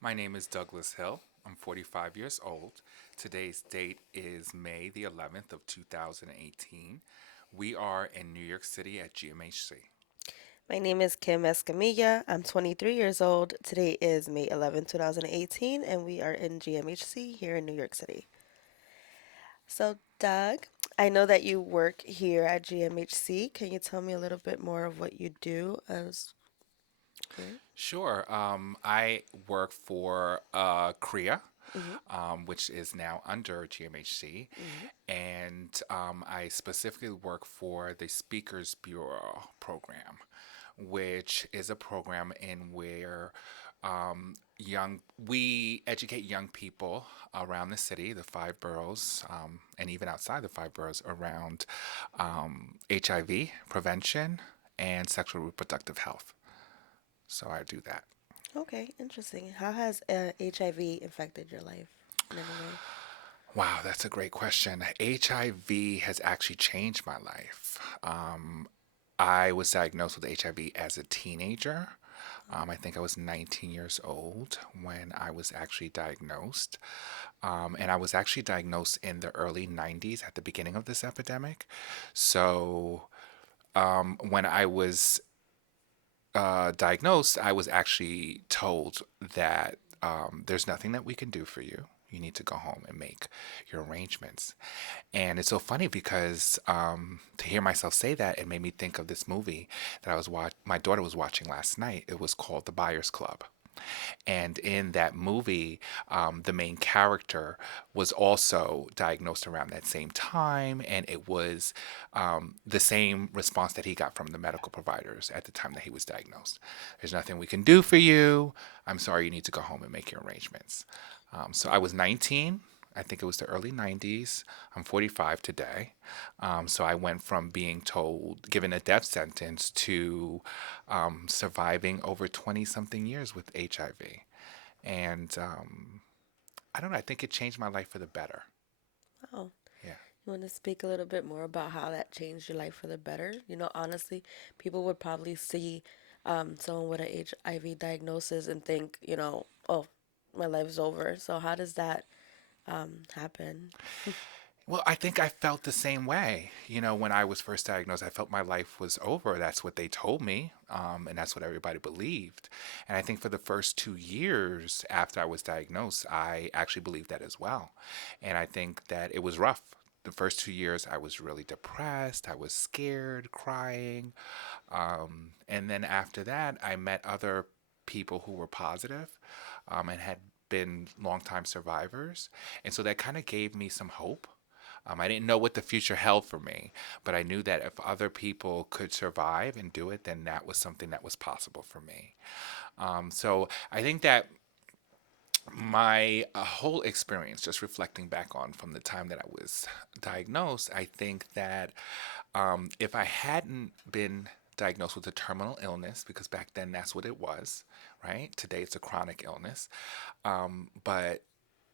My name is Douglas Hill. I'm 45 years old. Today's date is May the 11th of 2018. We are in New York City at GMHC. My name is Kim Escamilla. I'm 23 years old. Today is May 11th, 2018, and we are in GMHC here in New York City. So, Doug, I know that you work here at GMHC. Can you tell me a little bit more of what you do as here? Sure. I work for CREA, Mm-hmm. which is now under GMHC, Mm-hmm. and I specifically work for the Speakers Bureau program, which is a program in where we educate young people around the city, the five boroughs, and even outside the five boroughs around HIV prevention and sexual reproductive health. So I do that. Okay, interesting. How has HIV affected your life in any way? Wow, that's a great question. HIV has actually changed my life. I was diagnosed with HIV as a teenager. I think I was 19 years old when I was actually diagnosed. And I was actually diagnosed in the early 90s at the beginning of this epidemic. So when I was diagnosed, I was actually told that there's nothing that we can do for you. You need to go home and make your arrangements. And it's so funny because to hear myself say that, it made me think of this movie that my daughter was watching last night. It was called The Buyers Club. And in that movie, the main character was also diagnosed around that same time, and it was the same response that he got from the medical providers at the time that he was diagnosed. There's nothing we can do for you. I'm sorry, you need to go home and make your arrangements. So I was 19. I think it was the early 90s. I'm 45 today. So I went from being told, given a death sentence, to surviving over 20 something years with HIV. And I don't know, I think it changed my life for the better. Oh, Yeah. you want to speak a little bit more about how that changed your life for the better? Honestly, people would probably see someone with an HIV diagnosis and think, oh, my life's over. So how does that happen? Well, I think I felt the same way. When I was first diagnosed, I felt my life was over. That's what they told me, and that's what everybody believed. And I think for the first 2 years after I was diagnosed, I actually believed that as well. And I think that it was rough. The first 2 years, I was really depressed. I was scared, crying. And then after that, I met other people who were positive, and had been longtime survivors. And so that kind of gave me some hope. I didn't know what the future held for me, but I knew that if other people could survive and do it, then that was something that was possible for me. So I think that my whole experience, just reflecting back on from the time that I was diagnosed, I think that if I hadn't been diagnosed with a terminal illness, because back then that's what it was, right? Today it's a chronic illness. But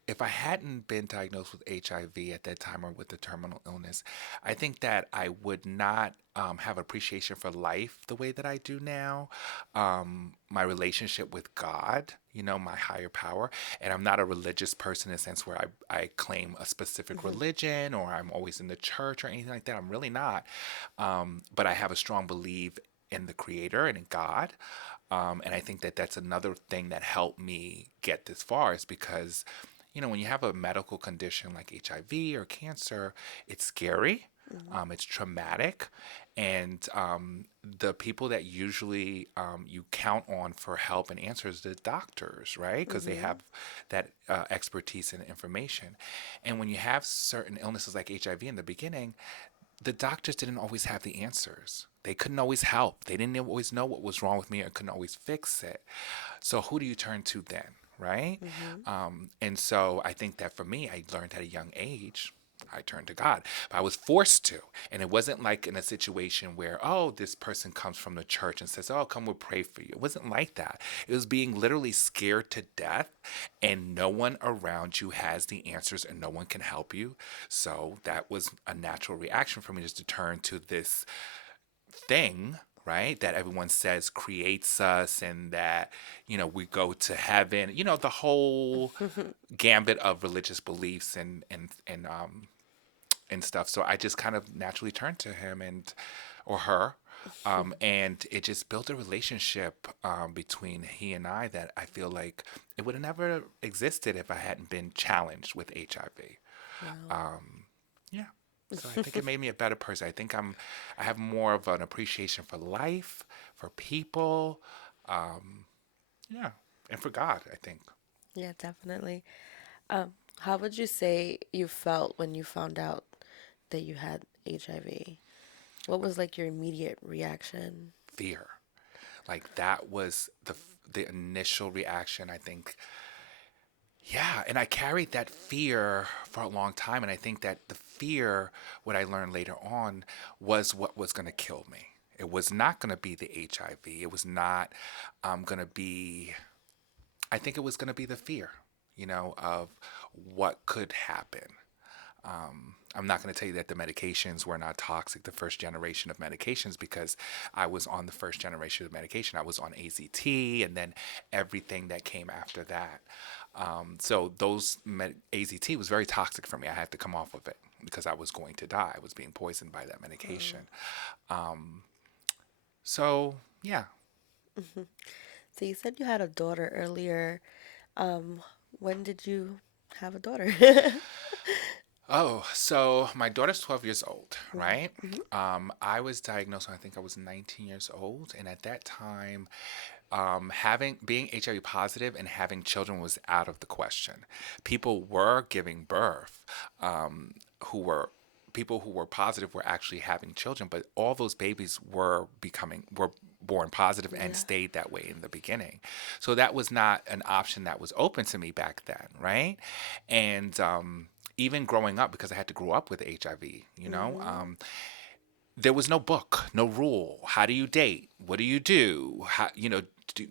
if I hadn't been diagnosed with HIV at that time or with a terminal illness, I think that I would not have appreciation for life the way that I do now. My relationship with God, my higher power. And I'm not a religious person in the sense where I claim a specific Hmm. religion or I'm always in the church or anything like that. I'm really not. But I have a strong belief in the Creator and in God. And I think that that's another thing that helped me get this far is because when you have a medical condition like HIV or cancer, it's scary, Hmm. it's traumatic, and the people that usually you count on for help and answers the doctors, right? Because they Hmm. have that expertise and information. And when you have certain illnesses like HIV in the beginning, the doctors didn't always have the answers. They couldn't always help. They didn't always know what was wrong with me or couldn't always fix it. So who do you turn to then, right? Hmm. And so I think that for me, I learned at a young age. I turned to God, but I was forced to. And it wasn't like in a situation where, oh, this person comes from the church and says, oh, come, we'll pray for you. It wasn't like that. It was being literally scared to death, and no one around you has the answers and no one can help you. So that was a natural reaction for me just to turn to this thing right? That everyone says creates us, and that, we go to heaven, the whole gambit of religious beliefs and stuff. So I just kind of naturally turned to him or her. And it just built a relationship between he and I that I feel like it would have never existed if I hadn't been challenged with HIV. Wow. Um, yeah. So I think it made me a better person. I have more of an appreciation for life, for people, um, yeah, and for God, I think. Yeah, definitely. Um, how would you say you felt when you found out that you had HIV? What was like your immediate reaction? Fear. Like that was the initial reaction, I think. Yeah, and I carried that fear for a long time, and I think that the fear, what I learned later on, was what was going to kill me. It was not going to be the HIV. It was not going to be. I think it was going to be the fear, of what could happen. I'm not going to tell you that the medications were not toxic, the first generation of medications, because I was on the first generation of medication. I was on AZT and then everything that came after that. So AZT was very toxic for me. I had to come off of it because I was going to die. I was being poisoned by that medication. Oh. So, yeah. So you said you had a daughter earlier. Um, when did you have a daughter? Oh, so my daughter's 12 years old, right? Mm-hmm. I was diagnosed when I think I was 19 years old, and at that time, being HIV positive and having children was out of the question. People were giving birth, who were people who were positive were actually having children, but all those babies were born positive and Yeah. stayed that way in the beginning. So that was not an option that was open to me back then, right? And even growing up, because I had to grow up with HIV, Mm-hmm. there was no book, no rule. How do you date? What do you do?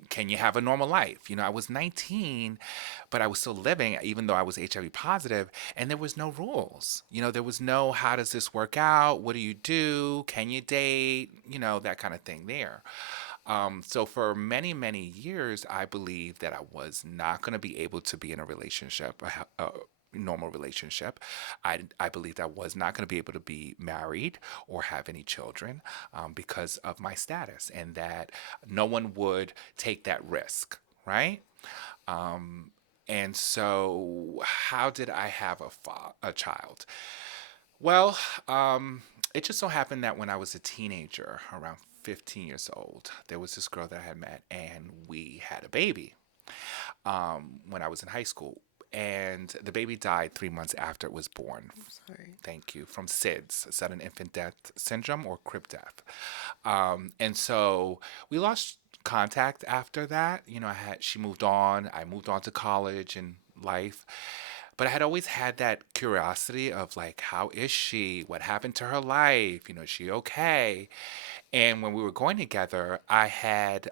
Can you have a normal life? I was 19, but I was still living, even though I was HIV positive, and there was no rules. There was no how does this work out? What do you do? Can you date? That kind of thing there. So for many, many years, I believed that I was not going to be able to be in a relationship, a normal relationship. I believed I was not going to be able to be married or have any children because of my status, and that no one would take that risk, right? Um, and so, how did I have a child? Well, it just so happened that when I was a teenager, around 15 years old, there was this girl that I had met, and we had a baby when I was in high school. And the baby died 3 months after it was born. I'm sorry. Thank you. From SIDS, sudden infant death syndrome, or crib death. And so we lost contact after that. She moved on. I moved on to college and life. But I had always had that curiosity of like, how is she? What happened to her life? Is she okay? And when we were going together, I had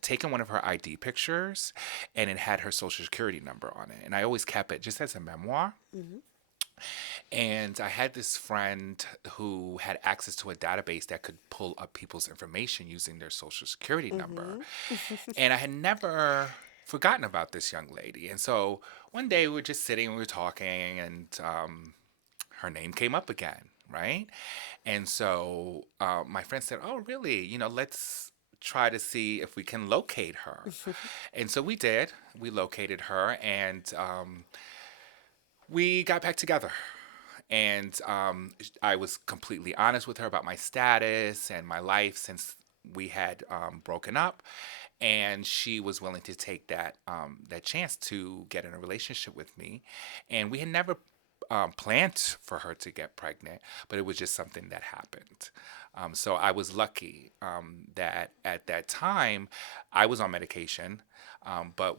taken one of her ID pictures, and it had her social security number on it. And I always kept it just as a memoir. Mm-hmm. And I had this friend who had access to a database that could pull up people's information using their social security number. Mm-hmm. And I had never forgotten about this young lady. And so one day we were just sitting, we were talking, and her name came up again, right? And so my friend said, "Oh, really? Let's try to see if we can locate her." And so we did. We located her, and we got back together. And I was completely honest with her about my status and my life since we had broken up, and she was willing to take that chance to get in a relationship with me. And we had never planned for her to get pregnant, but it was just something that happened. So I was lucky that at that time I was on medication, but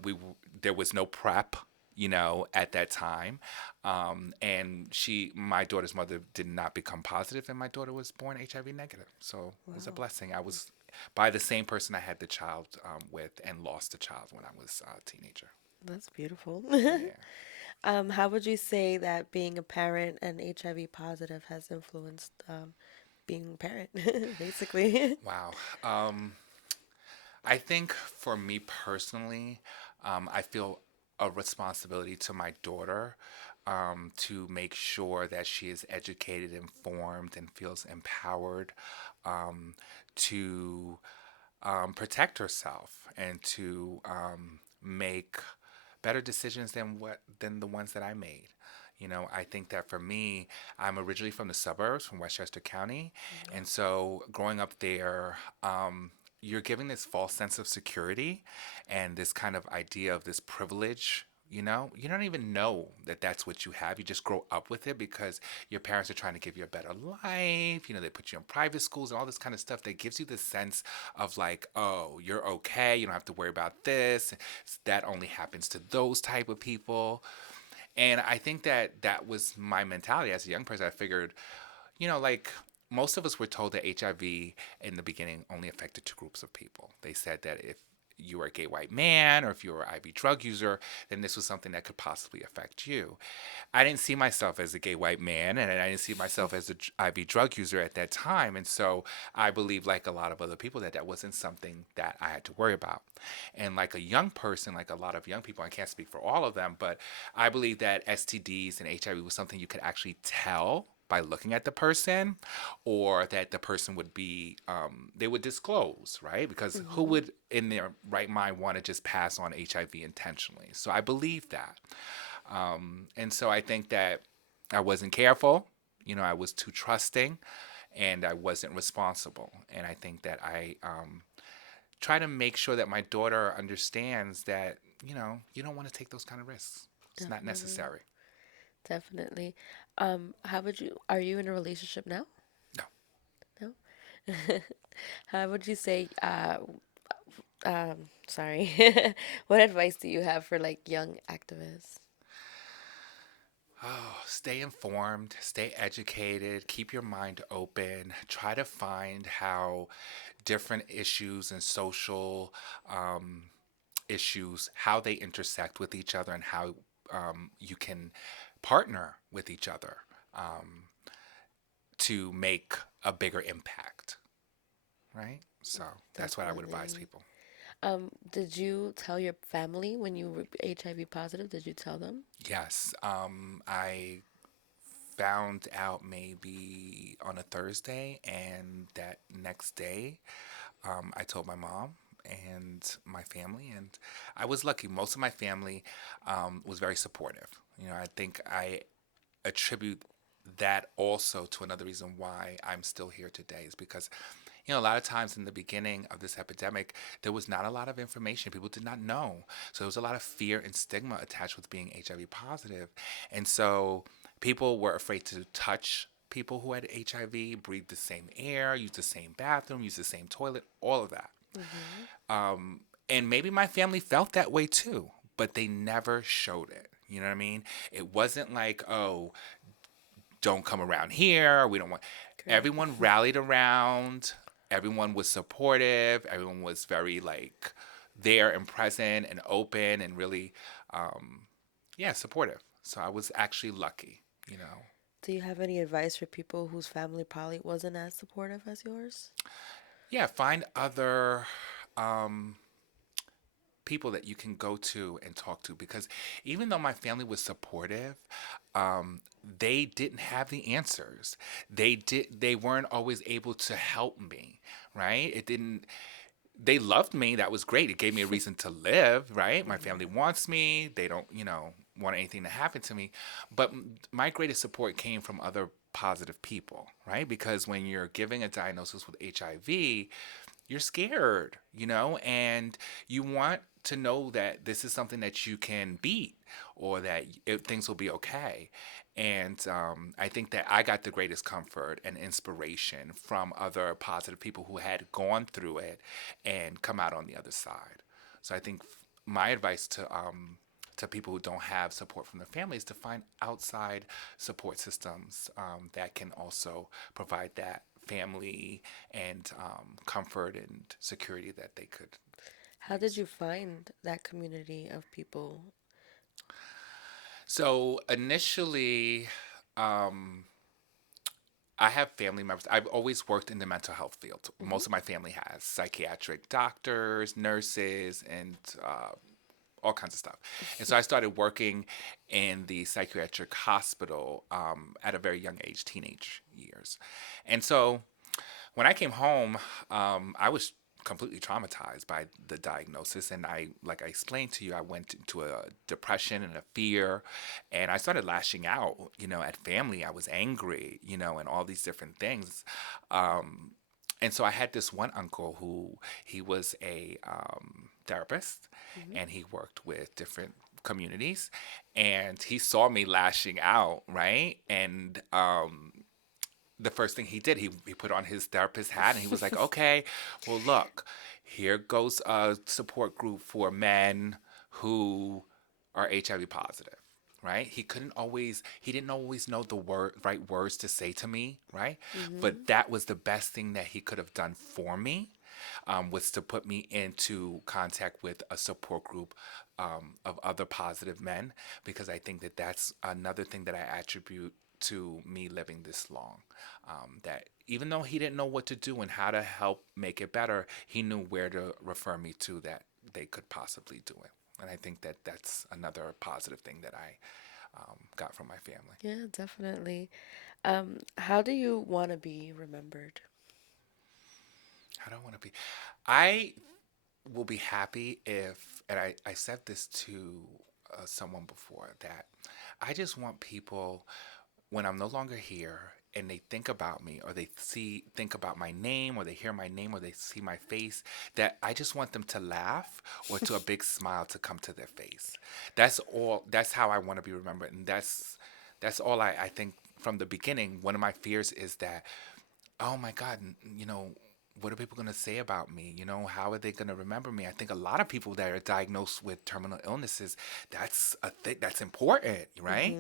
there was no PrEP, at that time. And my daughter's mother did not become positive, and my daughter was born HIV negative. So it was a Wow. blessing. I was by the same person I had the child with, and lost the child when I was a teenager. That's beautiful. Yeah. How would you say that being a parent and HIV positive has influenced being a parent, basically. Wow. Um, I think for me personally, I feel a responsibility to my daughter to make sure that she is educated, informed, and feels empowered um, to protect herself and to make better decisions than the ones that I made. You know, I think that for me, I'm originally from the suburbs, from Westchester County, and so growing up there, you're giving this false sense of security and this kind of idea of this privilege. You know, you don't even know that that's what you have. You just grow up with it because your parents are trying to give you a better life. You know, they put you in private schools and all this kind of stuff that gives you the sense of like, oh, you're okay. You don't have to worry about this. That only happens to those type of people. And I think that that was my mentality as a young person. I figured, you know, like most of us were told that HIV in the beginning only affected two groups of people. They said that if you were a gay white man or if you were an IV drug user, then this was something that could possibly affect you. I didn't see myself as a gay white man, and I didn't see myself as an IV drug user at that time. And so I believe, like a lot of other people, that that wasn't something that I had to worry about. And like a young person, like a lot of young people, I can't speak for all of them, but I believe that STDs and HIV was something you could actually tell by looking at the person, or that the person would be they would disclose, right? Because who Hmm. would in their right mind want to just pass on HIV intentionally? So I believe that. And so I think that I wasn't careful. You know, I was too trusting and I wasn't responsible. And I think that I try to make sure that my daughter understands that, you know, you don't want to take those kind of risks. It's not Definitely. necessary. Definitely. How would you, are you in a relationship now? No. No? How would you say, sorry, what advice do you have for like young activists? Oh, stay informed, stay educated, keep your mind open, try to find how different issues and social issues, how they intersect with each other, and how you can partner with each other um, to make a bigger impact, right? So that's what I would advise Definitely. people. Did you tell your family when you were HIV positive? Did you tell them? Yes, I found out maybe on a Thursday, and that next day, I told my mom and my family, and I was lucky. Most of my family was very supportive. You know, I think I attribute that also to another reason why I'm still here today is because, you know, a lot of times in the beginning of this epidemic, there was not a lot of information. People did not know. So there was a lot of fear and stigma attached with being HIV positive. And so people were afraid to touch people who had HIV, breathe the same air, use the same bathroom, use the same toilet, all of that. Mm-hmm. And maybe my family felt that way too, but they never showed it. You know what I mean? It wasn't like, oh, don't come around here. We don't want. Correct. Everyone rallied around. Everyone was supportive. Everyone was very like there and present and open and really, um, yeah, supportive. So I was actually lucky, you know. Do you have any advice for people whose family probably wasn't as supportive as yours? Yeah, find other um, people that you can go to and talk to because even though my family was supportive, they didn't have the answers. They weren't always able to help me, right? It didn't they loved me. That was great. It gave me a reason to live, right? My family Mm-hmm. wants me. They don't, you know, want anything to happen to me. But my greatest support came from other positive people, right? Because when you're giving a diagnosis with HIV, you're scared, you know, and you want to know that this is something that you can beat or that things will be okay. And I think that I got the greatest comfort and inspiration from other positive people who had gone through it and come out on the other side. So I think my advice to people who don't have support from their families to find outside support systems that can also provide that family and comfort and security that they could How did use. you find that community of people? So initially, um, I have family members. I've always worked in the mental health field. Hmm. Most of my family has psychiatric doctors, nurses, and all kinds of stuff. And so I started working in the psychiatric hospital at a very young age, teenage years. And so when I came home, I was completely traumatized by the diagnosis. And like I explained to you, I went into a depression and a fear, and I started lashing out, at family. I was angry, and all these different things. Um, and so I had this one uncle who he was a therapist, Hmm. and he worked with different communities, and he saw me lashing out, right? And the first thing he did, he put on his therapist hat and he was like, okay, well, look, here goes a support group for men who are HIV positive. Right? He didn't always know the right words to say to me, right? Hmm. But that was the best thing that he could have done for me, was to put me into contact with a support group of other positive men, because I think that that's another thing that I attribute to me living this long. That even though he didn't know what to do and how to help make it better, he knew where to refer me to that they could possibly do it. And I think that that's another positive thing that I got from my family. Yeah, definitely. How do you want to be remembered? How do I want to be? I will be happy if, and I said this to someone before, that I just want people, when I'm no longer here and they think about me, or they think about my name, or they hear my name, or they see my face, that I just want them to laugh, or to a big smile to come to their face. That's all. That's how I want to be remembered, and that's all. I think from the beginning, one of my fears is that, oh my God, what are people going to say about me? How are they going to remember me? I think a lot of people that are diagnosed with terminal illnesses, that's a thing that's important, right?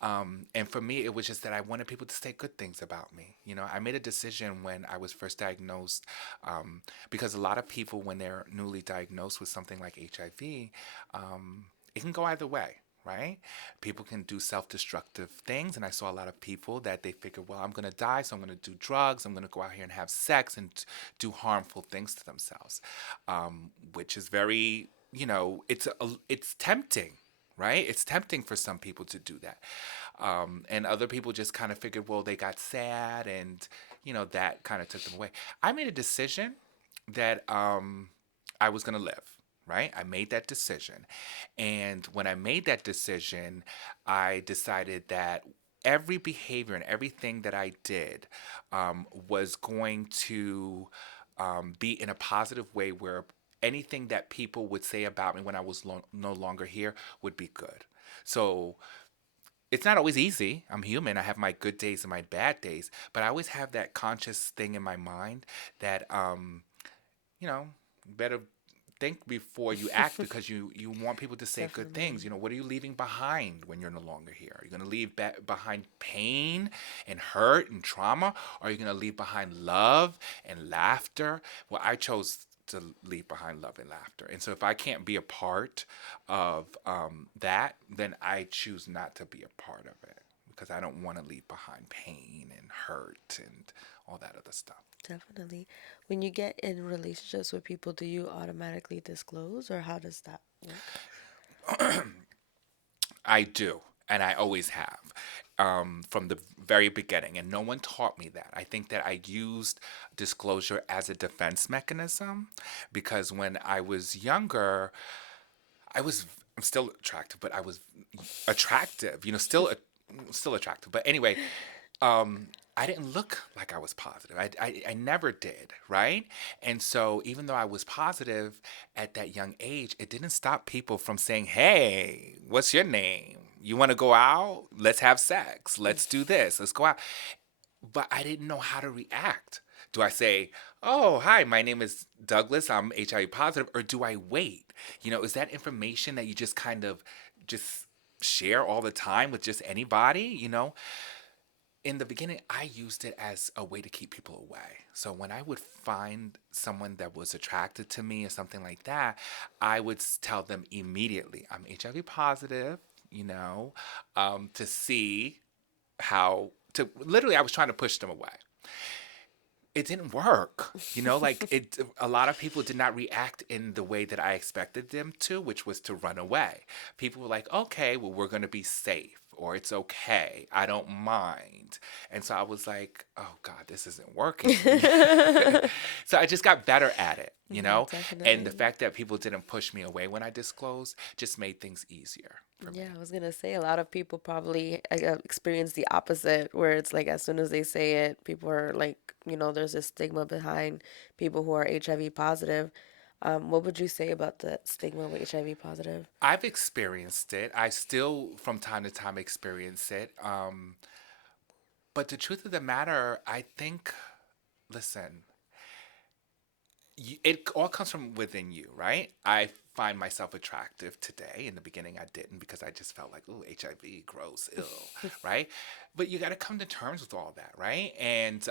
Hmm. And for me, it was just that I wanted people to say good things about me. I made a decision when I was first diagnosed, because a lot of people, when they're newly diagnosed with something like HIV, it can go either way, right? People can do self destructive things. And I saw a lot of people that they figured, well, I'm going to die, so I'm going to do drugs. I'm going to go out here and have sex and do harmful things to themselves, which is very, it's tempting, right? It's tempting for some people to do that. And other people just kind of figured, well, they got sad, and, that kind of took them away. I made a decision that I was going to live, right? I made that decision. And when I made that decision, I decided that every behavior and everything that I did was going to be in a positive way, where anything that people would say about me when I was no longer here would be good. So it's not always easy. I'm human. I have my good days and my bad days, but I always have that conscious thing in my mind that, better think before you act, because you want people to say good things. Definitely. What are you leaving behind when you're no longer here? Are you going to leave behind pain and hurt and trauma? Or are you going to leave behind love and laughter? Well, I chose to leave behind love and laughter. And so if I can't be a part of that, then I choose not to be a part of it, because I don't want to leave behind pain and hurt and all that other stuff. Definitely. When you get in relationships with people, do you automatically disclose or how does that work? I do, and I always have, from the very beginning. And no one taught me that. I think that I used disclosure as a defense mechanism, because when I was younger, I'm still attractive, but I was attractive, still attractive. But anyway, um, I didn't look like I was positive. I never did, right? And so even though I was positive at that young age, it didn't stop people from saying, hey, what's your name? You want to go out? Let's have sex. Let's do this. Let's go out. But I didn't know how to react. Do I say, oh, hi, my name is Douglas, I'm HIV positive, or do I wait? Is that information that you just kind of just share all the time with just anybody? In the beginning, I used it as a way to keep people away. So when I would find someone that was attracted to me or something like that, I would tell them immediately, I'm HIV positive, to see how to literally I was trying to push them away. It didn't work. Like a lot of people did not react in the way that I expected them to, which was to run away. People were like, "Okay, well we're going to be safe." Or it's okay. I don't mind. And so I was like, oh God, this isn't working. So I just got better at it. And the Definitely. fact that people didn't push me away when I disclosed just made things easier for Yeah, me. I was gonna say a lot of people probably experience the opposite, where it's like as soon as they say it, people are like, there's a stigma behind people who are HIV positive. What would you say about the stigma with HIV positive? I've experienced it. I still, from time to time, experience it. But the truth of the matter, I think, listen, it all comes from within you, right? I find myself attractive today. In the beginning, I didn't because I just felt like, oh, HIV, gross, ill, right? But you got to come to terms with all that, right? And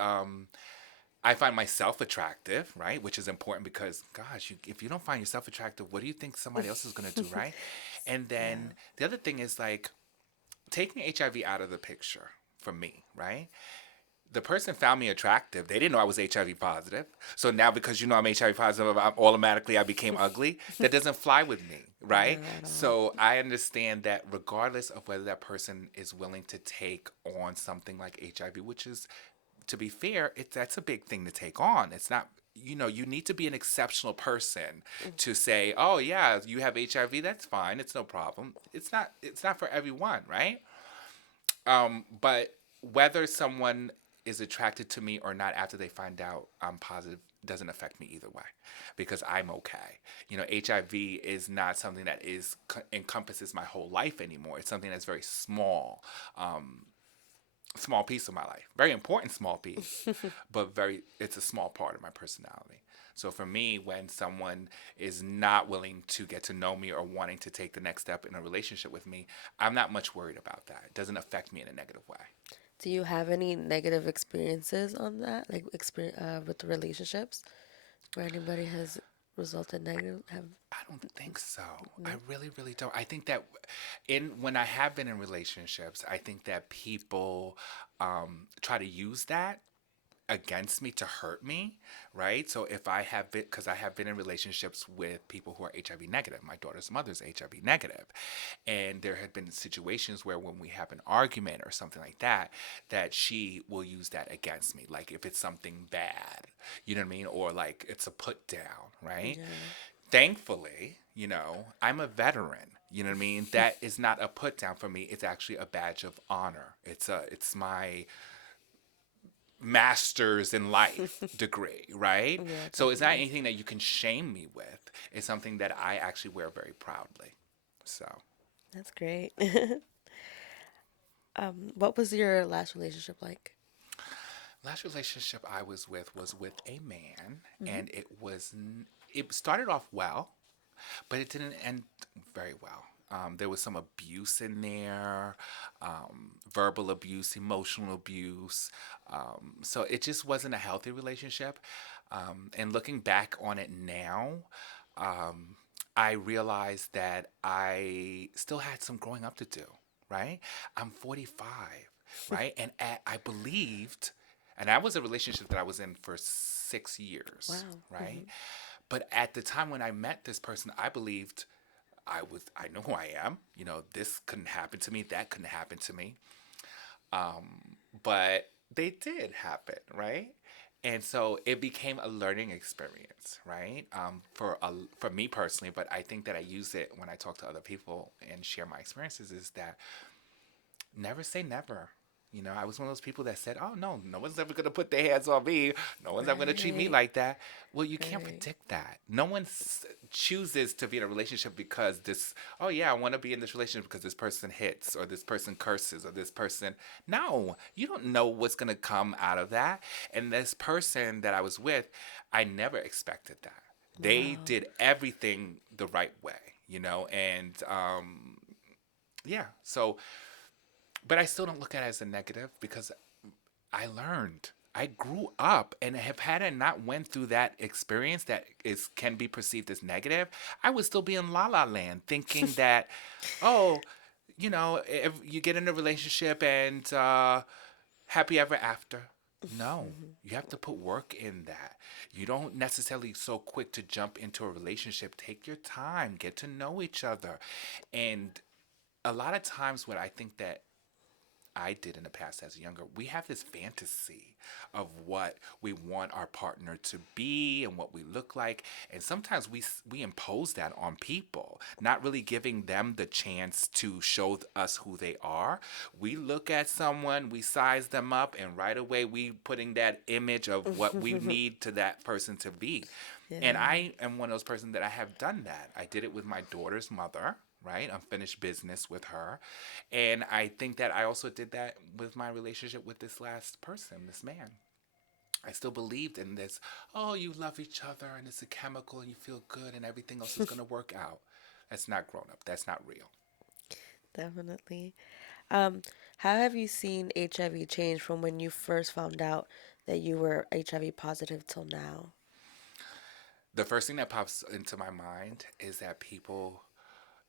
I find myself attractive, right? Which is important because, gosh, if you don't find yourself attractive, what do you think somebody else is going to do, right? And Yeah. then the other thing is like taking HIV out of the picture for me, right? The person found me attractive. They didn't know I was HIV positive. So now because I'm HIV positive, automatically I became ugly. That doesn't fly with me, right? No, at all. So I understand that regardless of whether that person is willing to take on something like HIV, which is, to be fair, that's a big thing to take on. It's not, you need to be an exceptional person to say, oh yeah, you have HIV, that's fine, it's no problem. It's not for everyone, right? But whether someone is attracted to me or not after they find out I'm positive doesn't affect me either way because I'm okay. HIV is not something that encompasses my whole life anymore. It's something that's very small. Small piece of my life. Very important small piece, but it's a small part of my personality. So for me, when someone is not willing to get to know me or wanting to take the next step in a relationship with me, I'm not much worried about that. It doesn't affect me in a negative way. Do you have any negative experiences on that, like experience with the relationships where anybody has resulted negative? Have I don't think so. I no? really, really don't. I think that in when I have been in relationships, I think that people try to use that against me to hurt me, right? So if I have been, because I have been in relationships with people who are HIV negative, my daughter's mother's HIV negative, and there had been situations where when we have an argument or something like that, that she will use that against me, like if it's something bad, you know what I mean, or like it's a put down, right? Yeah. Thankfully, I'm a veteran. You know what I mean? That is not a put down for me. It's actually a badge of honor. It's my master's in life degree, right? Yeah, So it's not definitely. anything that you can shame me with. It's something that I actually wear very proudly. So, That's great. What was your last relationship like? last relationship I was with a man, Hmm. and it started off well, but it didn't end very well. There was some abuse in there, verbal abuse, emotional abuse. So it just wasn't a healthy relationship. And looking back on it now, um, I realized that I still had some growing up to do, right? I'm 45, right? And I believed, and that was a relationship that I was in for 6 years, Wow. right? Hmm. But at the time when I met this person, I believed I know who I am. This couldn't happen to me, that couldn't happen to me. But they did happen, right? And so it became a learning experience, right? For me personally, but I think that I use it when I talk to other people and share my experiences. Is that never say never. I was one of those people that said, "Oh no, no one's ever gonna put their hands on me. No one's ever gonna treat me Right. like that." Well, you can't Right. predict that. No one chooses to be in a relationship because this. Oh yeah, I want to be in this relationship because this person hits or this person curses or this person. No, you don't know what's gonna come out of that. And this person that I was with, I never expected that. They Wow. did everything the right way, and yeah. So but I still don't look at it as a negative because I learned. I grew up and have had I not went through that experience that is can be perceived as negative, I would still be in la la land thinking that, oh, if you get in a relationship and happy ever after. No, you have to put work in that. You don't necessarily so quick to jump into a relationship. Take your time, get to know each other. And a lot of times, what I think that I did in the past as a younger, we have this fantasy of what we want our partner to be and what we look like, and sometimes we impose that on people, not really giving them the chance to show us who they are. We look at someone, we size them up, and right away we putting that image of what we need to that person to be. And Yeah. I am one of those persons that I have done that. I did it with my daughter's mother, right? Unfinished business with her. And I think that I also did that with my relationship with this last person, this man. I still believed in this, oh, you love each other and it's a chemical and you feel good and everything else is going to work out. That's not grown up. That's not real. Definitely. Um, how have you seen HIV change from when you first found out that you were HIV positive till now? The first thing that pops into my mind is that people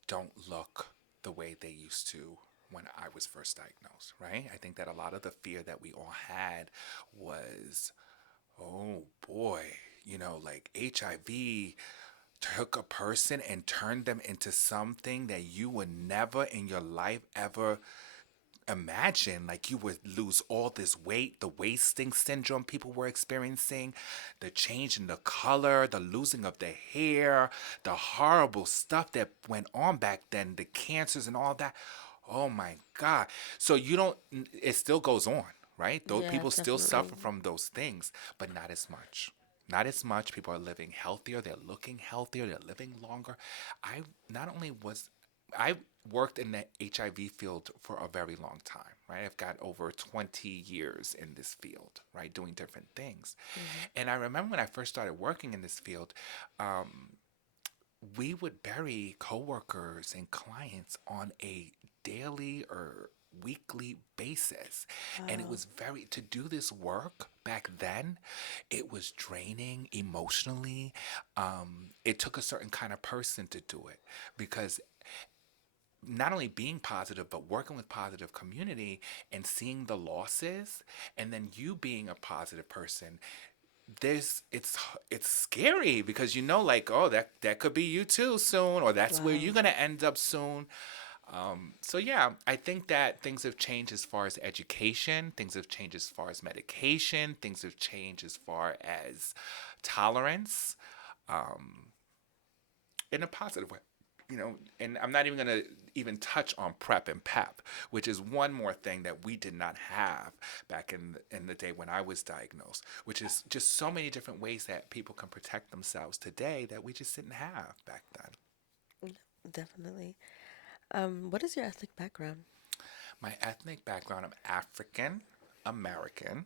don't look the way they used to when I was first diagnosed, right? I think that a lot of the fear that we all had was, oh boy, like HIV took a person and turned them into something that you would never in your life ever imagine. Like you would lose all this weight, the wasting syndrome people were experiencing, the change in the color, the losing of the hair, the horrible stuff that went on back then, the cancers and all that. Oh my God. So you don't, it still goes on, right? Those Yeah, people still definitely. suffer from those things, but not as much. Not as much. People are living healthier. They're looking healthier. They're living longer. I not only was I worked in the HIV field for a very long time, right? I've got over 20 years in this field, right, doing different things. Hmm. And I remember when I first started working in this field, um, we would bury coworkers and clients on a daily or weekly basis. And it Wow. was to do this work back then, it was draining emotionally. It took a certain kind of person to do it because not only being positive but working with positive community and seeing the losses, and then you being a positive person, there's it's scary because like, oh, that could be you too soon, or that's where Wow. you're going to end up soon. So yeah, I think that things have changed as far as education, things have changed as far as medication, things have changed as far as tolerance, um, in a positive way. And I'm not even going to even touch on PrEP and PAP, which is one more thing that we did not have back in the day when I was diagnosed, which is just so many different ways that people can protect themselves today that we just didn't have back then. Definitely. What is your ethnic background? My ethnic background, I'm African American,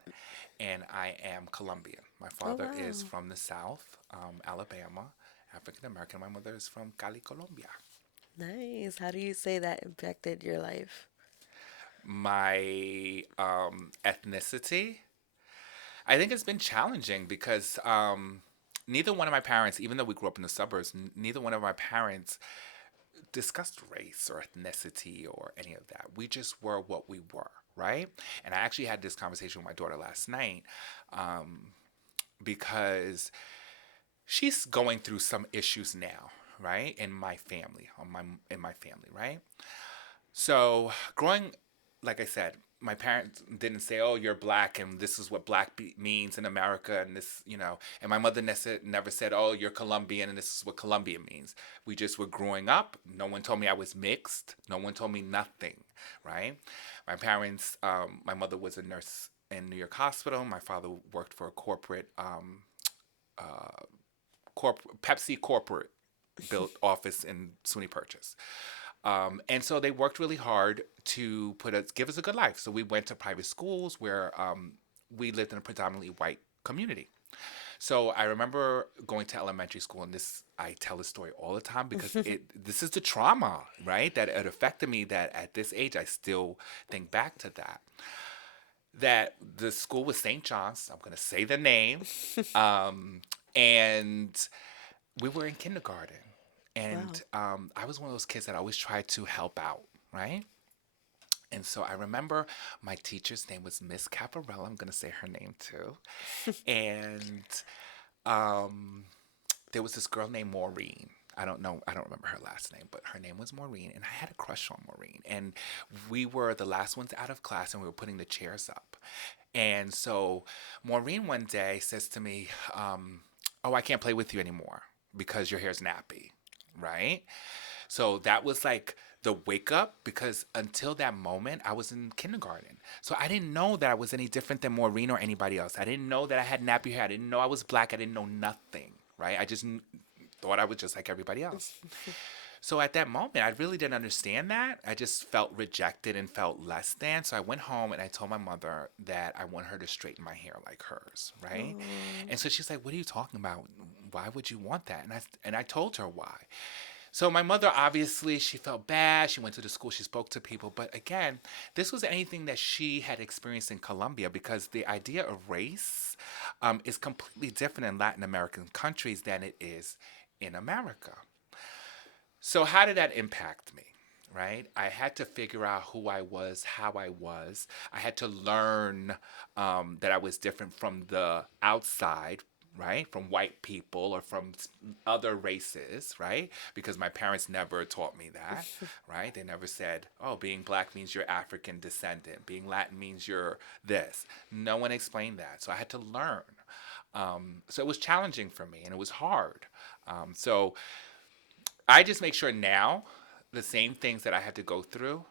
and I am Colombian. My Oh, father is wow. from the South, Alabama, African American. My mother is from Cali, Colombia. Nice. How do you say that impacted your life? My ethnicity, I think it's been challenging because neither one of my parents, even though we grew up in the suburbs, neither one of my parents discussed race or ethnicity or any of that. We just were what we were, right? And I actually had this conversation with my daughter last night, um, because she's going through some issues now, right? In my family, right? So growing, like I said, my parents didn't say, "Oh, you're black, and this is what means in America," and and my mother never said, "Oh, you're Colombian, and this is what Colombia means." We just were growing up. No one told me I was mixed. No one told me nothing, right? My parents, my mother was a nurse in New York Hospital. My father worked for a uh, Pepsi corporate built office in SUNY Purchase. And so they worked really hard to give us a good life. So we went to private schools where we lived in a predominantly white community. So I remember going to elementary school, and this I tell this story all the time because this is the trauma, right? That it affected me. That at this age I still think back to that. That the school was St. John's. I'm going to say the name, um, and we were in kindergarten, and Wow. I was one of those kids that always tried to help out, right? And so I remember my teacher's name was Miss Caparella. I'm going to say her name too. And um, there was this girl named Maureen. I don't remember her last name, but her name was Maureen, and I had a crush on Maureen. And we were the last ones out of class, and we were putting the chairs up. And so Maureen one day says to me, "Oh, I can't play with you anymore because your hair's nappy." Right? So that was like the wake up because until that moment, I was in kindergarten. So I didn't know that I was any different than Maureen or anybody else. I didn't know that I had nappy hair. I didn't know I was black. I didn't know nothing, right? I just thought I was just like everybody else. So at that moment, I really didn't understand that. I just felt rejected and felt less than. So I went home and I told my mother that I want her to straighten my hair like hers, right? Oh. And so she's like, "What are you talking about? Why would you want that?" And I told her why. So my mother obviously she felt bad. She went to the school. She spoke to people. But again, this was anything that she had experienced in Colombia because the idea of race is completely different in Latin American countries than it is in America. So how did that impact me? Right? I had to figure out who I was, how I was. I had to learn that I was different from the outside, right? From white people or from other races, right? Because my parents never taught me that, right? They never said, "Oh, being black means you're African descendant. Being Latin means you're this." No one explained that. So I had to learn. So it was challenging for me and it was hard. So I just make sure now the same things that I had to go through,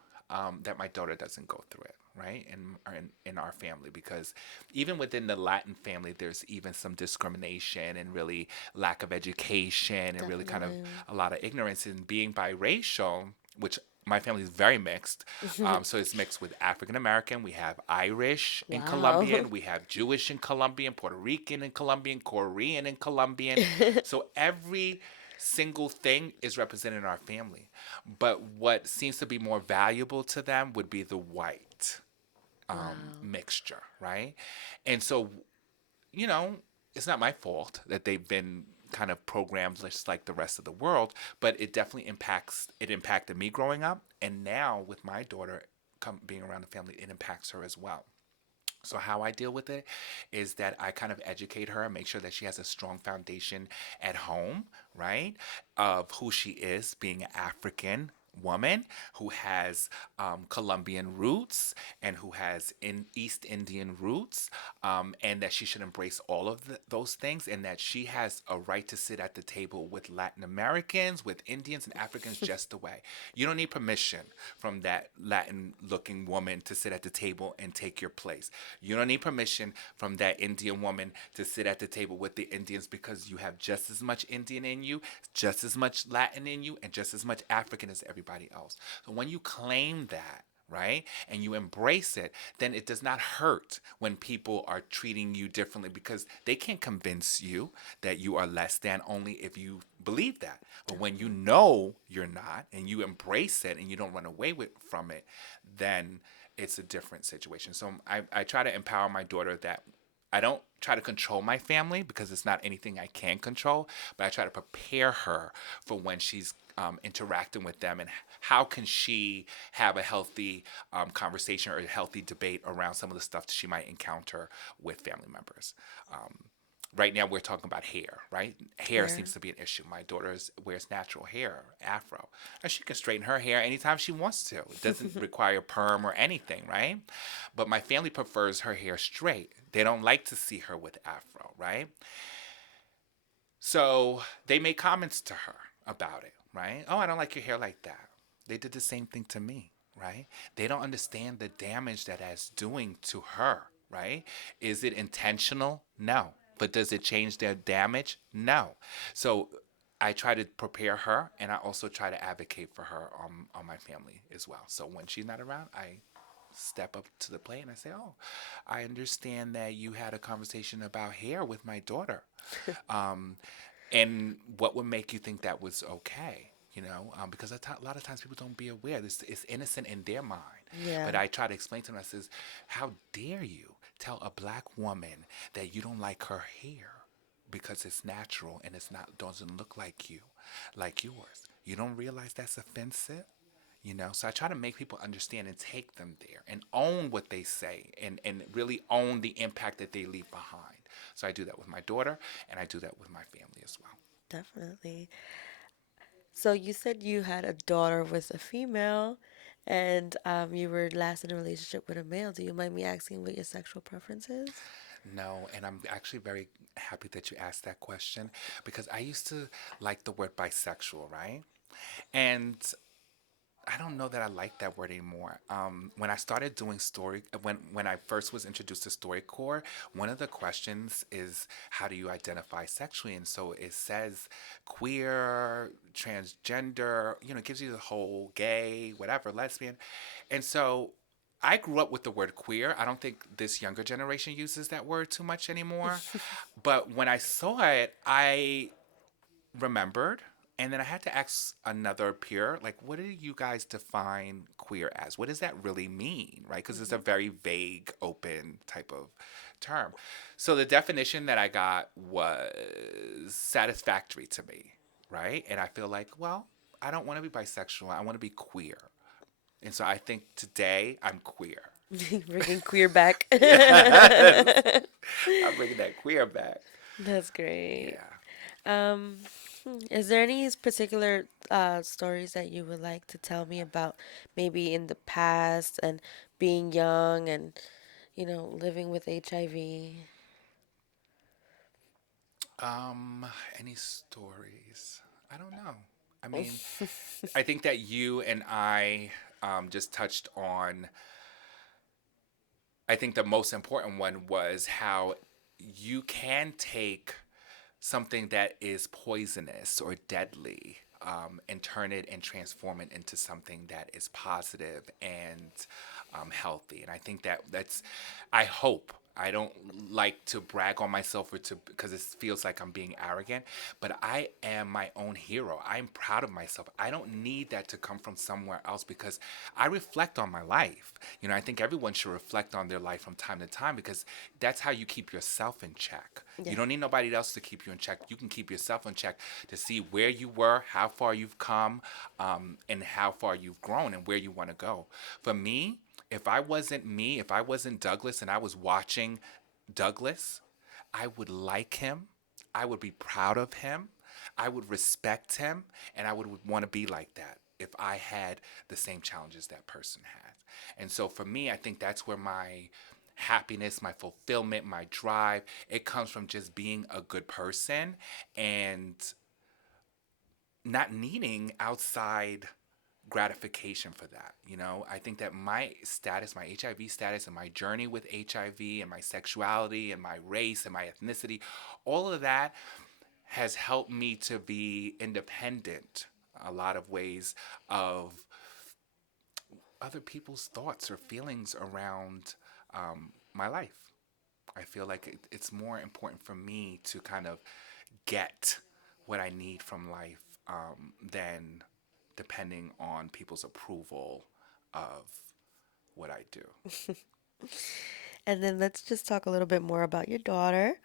that my daughter doesn't go through it, right? In our family, because even within the Latin family, there's even some discrimination and really lack of education and really kind of Definitely. a lot of ignorance. And being biracial, which my family is very mixed. So it's mixed with African American. We have Irish and Wow. Colombian. We have Jewish and Colombian, Puerto Rican and Colombian, Korean and Colombian. So every single thing is represented in our family. But what seems to be more valuable to them would be the white Wow. mixture, right? And so, you know, it's not my fault that they've been kind of programmed just like the rest of the world, but it impacted me growing up, and now with my daughter being around the family, it impacts her as well. So how I deal with it is that I kind of educate her and make sure that she has a strong foundation at home, right? Of who she is, being an African woman who has Colombian roots and who has in East Indian roots, and that she should embrace all of those things, and that she has a right to sit at the table with Latin Americans, with Indians and Africans just the way. You don't need permission from that Latin looking woman to sit at the table and take your place. You don't need permission from that Indian woman to sit at the table with the Indians because you have just as much Indian in you, just as much Latin in you, and just as much African as everybody else. So when you claim that, right, and you embrace it, then it does not hurt when people are treating you differently because they can't convince you that you are less than only if you believe that. But when you Definitely. know you're not and you embrace it and you don't run away from it, then it's a different situation. So I try to empower my daughter that I don't try to control my family because it's not anything I can control, but I try to prepare her for when she's interacting with them and how can she have a healthy conversation or a healthy debate around some of the stuff that she might encounter with family members. Um, right now we're talking about hair, right? Hair Yeah. seems to be an issue. My daughter wears natural hair, afro, and she can straighten her hair anytime she wants to. It doesn't require perm or anything, right? But my family prefers her hair straight. They don't like to see her with afro, right? So they made comments to her about it, right? "Oh, I don't like your hair like that." They did the same thing to me, right? They don't understand the damage that that's doing to her, right? Is it intentional? No. But does it change their damage? No. So I try to prepare her and I also try to advocate for her on my family as well. So when she's not around, I step up to the plate and I say, "Oh, I understand that you had a conversation about hair with my daughter. Um, and what would make you think that was okay? Because a lot of times people don't be aware. It's innocent in their mind. Yeah. But I try to explain to them, I says, how dare you tell a black woman that you don't like her hair because it's natural and it's not doesn't look like you, like yours. You don't realize that's offensive? So I try to make people understand and take them there and own what they say and really own the impact that they leave behind. So I do that with my daughter and I do that with my family as well. Definitely. So you said you had a daughter with a female, and you were last in a relationship with a male. Do you mind me asking what your sexual preference is? No, and I'm actually very happy that you asked that question because I used to like the word bisexual, right? And I don't know that I like that word anymore. When I started doing when I first was introduced to StoryCorps, one of the questions is how do you identify sexually? And so it says queer, transgender, it gives you the whole gay, whatever, lesbian. And so I grew up with the word queer. I don't think this younger generation uses that word too much anymore. But when I saw it, I remembered. And then I had to ask another peer, like, what do you guys define queer as? What does that really mean, right? Because it's a Hmm. very vague, open type of term. So the definition that I got was satisfactory to me, right? And I feel like, well, I don't want to be bisexual. I want to be queer. And so I think today I'm queer. Bringing queer back. Yes. I'm bringing that queer back. That's great. Yeah. Is there any particular stories that you would like to tell me about maybe in the past and being young and, living with HIV? Um, any stories? I don't know. I mean, I think that you and I just touched on, I think the most important one was how you can take something that is poisonous or deadly and turn it and transform it into something that is positive and healthy. And I think I hope. I don't like to brag on myself or to because it feels like I'm being arrogant, but I am my own hero. I'm proud of myself. I don't need that to come from somewhere else because I reflect on my life. I think everyone should reflect on their life from time to time because that's how you keep yourself in check. You Yeah. don't need nobody else to keep you in check. You can keep yourself in check to see where you were, how far you've come, and how far you've grown and where you want to go. For me, if I wasn't Douglas and I was watching Douglas, I would like him. I would be proud of him. I would respect him. And I would want to be like that if I had the same challenges that person had. And so for me, I think that's where my happiness, my fulfillment, my drive, it comes from just being a good person and not needing outside gratification for that. I think that my status, my HIV status, and my journey with HIV, and my sexuality, and my race, and my ethnicity, all of that has helped me to be independent a lot of ways of other people's thoughts or feelings around my life. I feel like it's more important for me to kind of get what I need from life than depending on people's approval of what I do. And then let's just talk a little bit more about your daughter.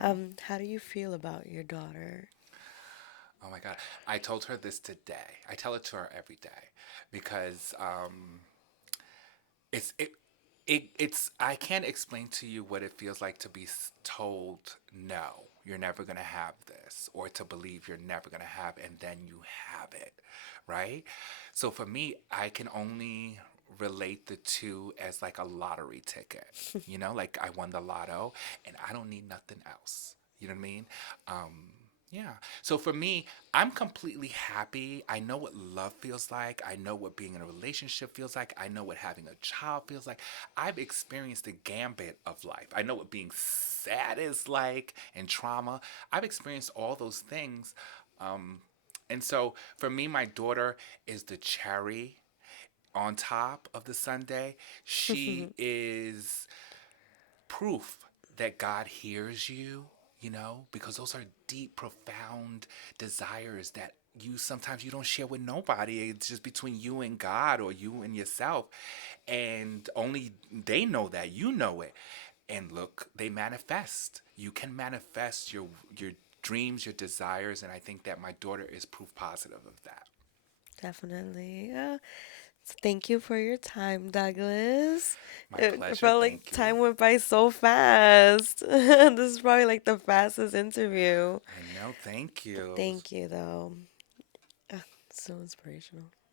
Mhm. How do you feel about your daughter? Oh my God. I told her this today. I tell it to her every day because it's it's I can't explain to you what it feels like to be told no, you're never going to have this or to believe you're never going to have and then you have it, right? So for me, I can only relate the two as like a lottery ticket. Like I won the lotto and I don't need nothing else. You know what I mean? Um yeah. So for me, I'm completely happy. I know what love feels like. I know what being in a relationship feels like. I know what having a child feels like. I've experienced the gambit of life. I know what being sad is like and trauma. I've experienced all those things. Um, and so for me, my daughter is the cherry on top of the sundae. She is proof that God hears you, because those are deep, profound desires that you don't share with nobody. It's just between you and God or you and yourself. And only they know that. You know it. And look, they manifest. You can manifest your dreams, your desires, and I think that my daughter is proof positive of that. Definitely. Yeah. So thank you for your time, Douglas. My It pleasure. felt like Thank you. time went by so fast. This is probably like the fastest interview. I know. Thank you. Thank you, though. So inspirational.